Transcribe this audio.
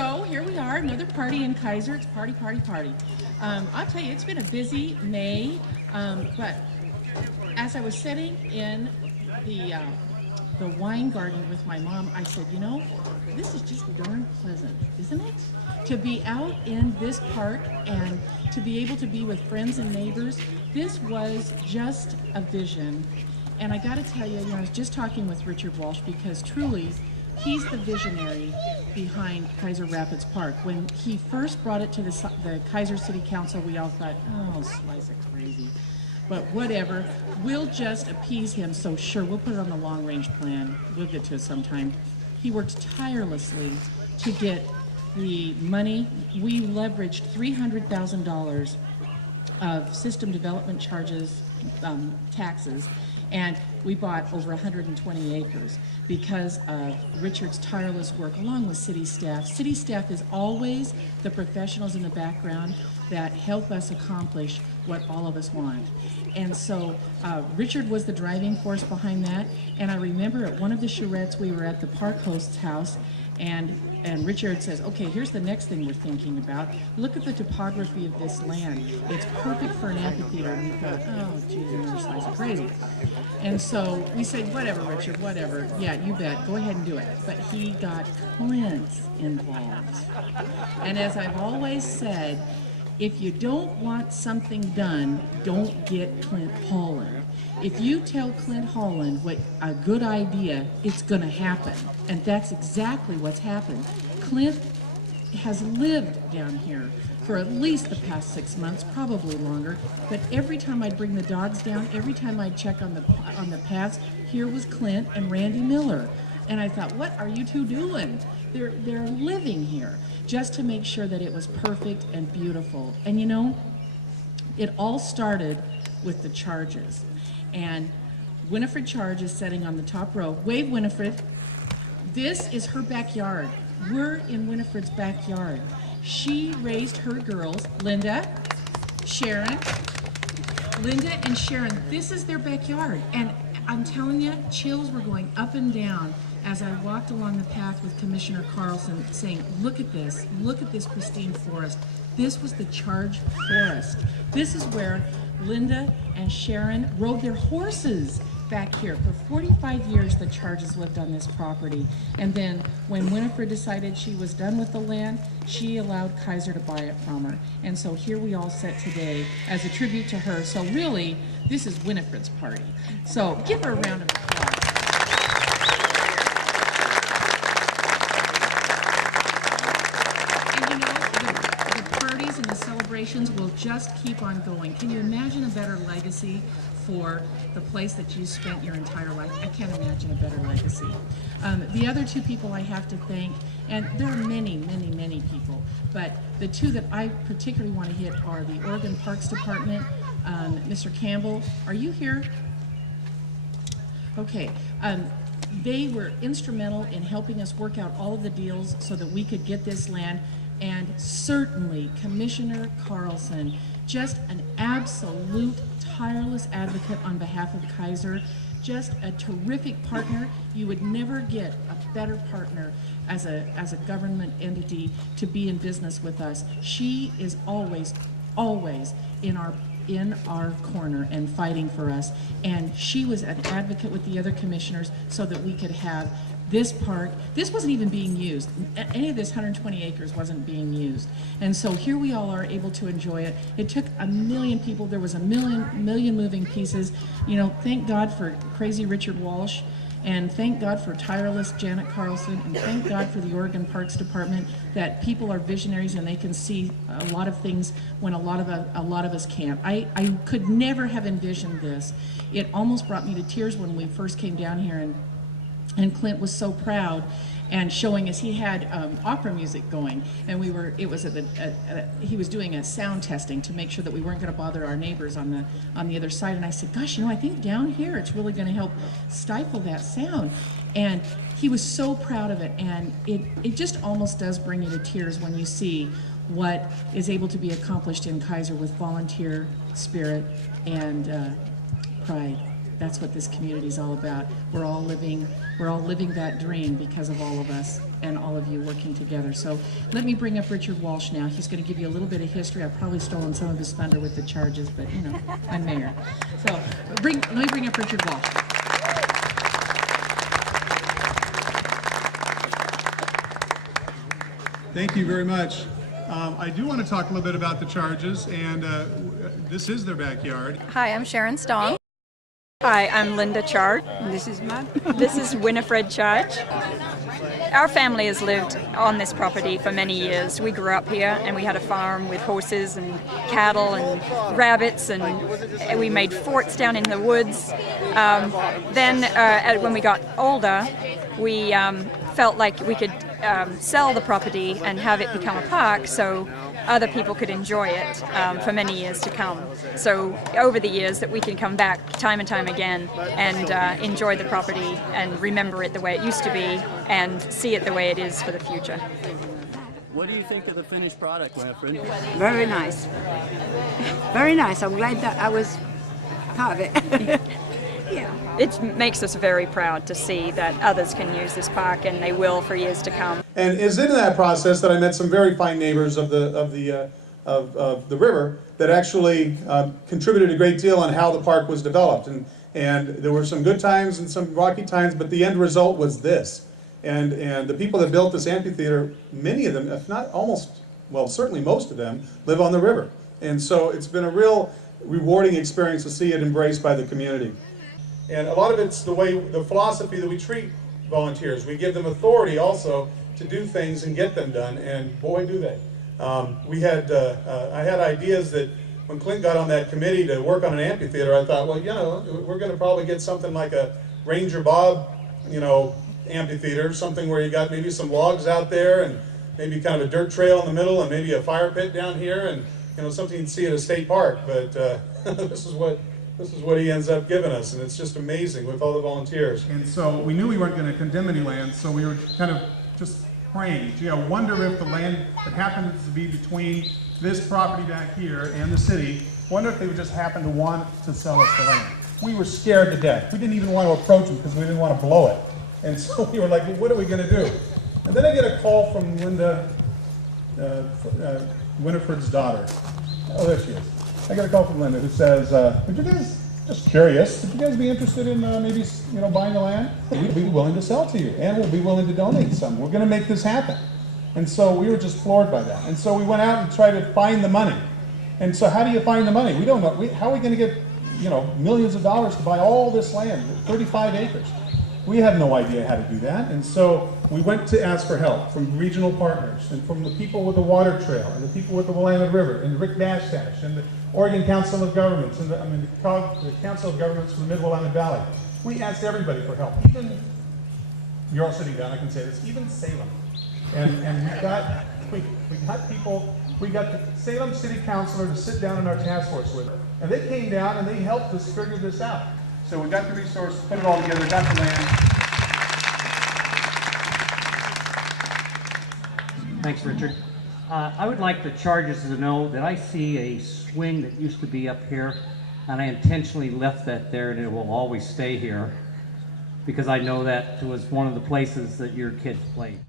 So here we are, another party in Keizer. It's party, party, party. I'll tell you, it's been a busy May, but as I was sitting in the wine garden with my mom, I said, you know, this is just darn pleasant, isn't it? To be out in this park and to be able to be with friends and neighbors. This was just a vision. And I got to tell you, I was just talking with Richard Walsh because truly, he's the visionary behind Keizer Rapids Park. When he first brought it to the Keizer City Council, we all thought, oh, slice of crazy. But whatever, we'll just appease him, so sure, we'll put it on the long-range plan. We'll get to it sometime. He worked tirelessly to get the money. We leveraged $300,000 of system development charges, taxes, and we bought over 120 acres because of Richard's tireless work along with city staff. City staff is always the professionals in the background that help us accomplish what all of us want. And so Richard was the driving force behind that. And I remember at one of the charrettes, we were at the park host's house, and Richard says, okay, here's the next thing we're thinking about. Look at the topography of this land. It's perfect for an amphitheater. And we thought, oh, geez, another slice of crazy. And so we said, whatever, Richard, whatever. Yeah, you bet. Go ahead and do it. But he got Clint involved. And as I've always said, if you don't want something done, don't get Clint Holland. If you tell Clint Holland what a good idea, it's going to happen. And that's exactly what's happened. Clint has lived down here for at least the past 6 months, probably longer. But every time I'd bring the dogs down, every time I'd check on the paths, here was Clint and Randy Miller. And I thought, what are you two doing? They're living here just to make sure that it was perfect and beautiful. And you know, it all started with the charges. And Winifred Charge is sitting on the top row. Wave, Winifred. This is her backyard. We're in Winifred's backyard. She raised her girls, Linda, Sharon, and Sharon. This is their backyard. And I'm telling you, chills were going up and down as I walked along the path with Commissioner Carlson saying, look at this pristine forest. This was the Charge Forest. This is where Linda and Sharon rode their horses back here. For 45 years, the Charges lived on this property. And then when Winifred decided she was done with the land, she allowed Keizer to buy it from her. And so here we all sit today as a tribute to her. So really, this is Winifred's party. So give her a round of applause. And the celebrations will just keep on going. Can you imagine a better legacy for the place that you spent your entire life? I can't imagine a better legacy. The other two people I have to thank, and there are many, many, many people, but the two that I particularly want to hit are the Oregon Parks Department. Mr. Campbell, are you here? Okay. They were instrumental in helping us work out all of the deals so that we could get this land. And certainly Commissioner Carlson, just an absolute tireless advocate on behalf of Keizer, just a terrific partner. You would never get a better partner as a government entity to be in business with us. She is always in our corner and fighting for us. And she was an advocate with the other commissioners so that we could have this park. This wasn't even being used. Any of this 120 acres wasn't being used. And so here we all are able to enjoy it. It took 1 million people. There was a million moving pieces. You know, thank God for crazy Richard Walsh, and thank God for tireless Janet Carlson, and thank God for the Oregon Parks Department, that people are visionaries and they can see a lot of things when a lot of us can't. I could never have envisioned this. It almost brought me to tears when we first came down here, and Clint was so proud and showing us. He had opera music going, and he was doing a sound testing to make sure that we weren't going to bother our neighbors on the other side. And I said, gosh, you know, I think down here it's really going to help stifle that sound. And he was so proud of it, and it just almost does bring you to tears when you see what is able to be accomplished in Keizer with volunteer spirit and pride. That's what this community is all about. We're all living that dream because of all of us. and all of you working together. So let me bring up Richard Walsh now. He's going to give you a little bit of history. I've probably stolen some of his thunder with the charges, but you know, I'm mayor. So let me bring up Richard Walsh. Thank you very much. I do want to talk a little bit about the charges, and this is their backyard. Hi, I'm Sharon Stong. Hi, I'm Linda Chart. This is Matt. This is Winifred Church. Our family has lived on this property for many years. We grew up here and we had a farm with horses and cattle and rabbits, and we made forts down in the woods. Then when we got older, we felt like we could sell the property and have it become a park so other people could enjoy it for many years to come. So over the years that we can come back time and time again and enjoy the property and remember it the way it used to be and see it the way it is for the future. What do you think of the finished product, Winifred? Very nice. Very nice. I'm glad that I was part of it. Yeah. It makes us very proud to see that others can use this park, and they will for years to come. And it's in that process that I met some very fine neighbors of the river that actually contributed a great deal on how the park was developed. And there were some good times and some rocky times, but the end result was this. And the people that built this amphitheater, many of them, if not almost, well, certainly most of them, live on the river. And so it's been a real rewarding experience to see it embraced by the community. And a lot of it's the philosophy that we treat volunteers. We give them authority also to do things and get them done, and boy, do they. I had ideas that when Clint got on that committee to work on an amphitheater, I thought, well, you know, we're going to probably get something like a Ranger Bob, you know, amphitheater, something where you got maybe some logs out there and maybe kind of a dirt trail in the middle and maybe a fire pit down here, and you know, something you'd see at a state park. But this is what he ends up giving us, and it's just amazing with all the volunteers. And so we knew we weren't going to condemn any land, so we were kind of just praying. Gee, I wonder if the land that happens to be between this property back here and the city, wonder if they would just happen to want to sell us the land. We were scared to death. We didn't even want to approach them because we didn't want to blow it. And so we were like, well, what are we going to do? And then I get a call from Linda, Winifred's daughter. Oh, there she is. I got a call from Linda who says, would you guys, just curious, would you guys be interested in maybe, you know, buying the land? We'd be willing to sell to you, and we'll be willing to donate some. We're going to make this happen. And so we were just floored by that. And so we went out and tried to find the money. And so how do you find the money? We don't know. How are we going to get, you know, millions of dollars to buy all this land, 35 acres? We have no idea how to do that. And so we went to ask for help from regional partners and from the people with the water trail and the people with the Willamette River and Rick Dash and the Oregon Council of Governments and the Council of Governments from the Mid-Willamette Valley. We asked everybody for help. Even, you're all sitting down, I can say this, even Salem. And we got people, we got the Salem City Councilor to sit down in our task force with her. And they came down and they helped us figure this out. So we got the resource, put it all together, got the land. Thanks, Richard. I would like the charges to know that I see a swing that used to be up here, and I intentionally left that there, and it will always stay here because I know that it was one of the places that your kids played.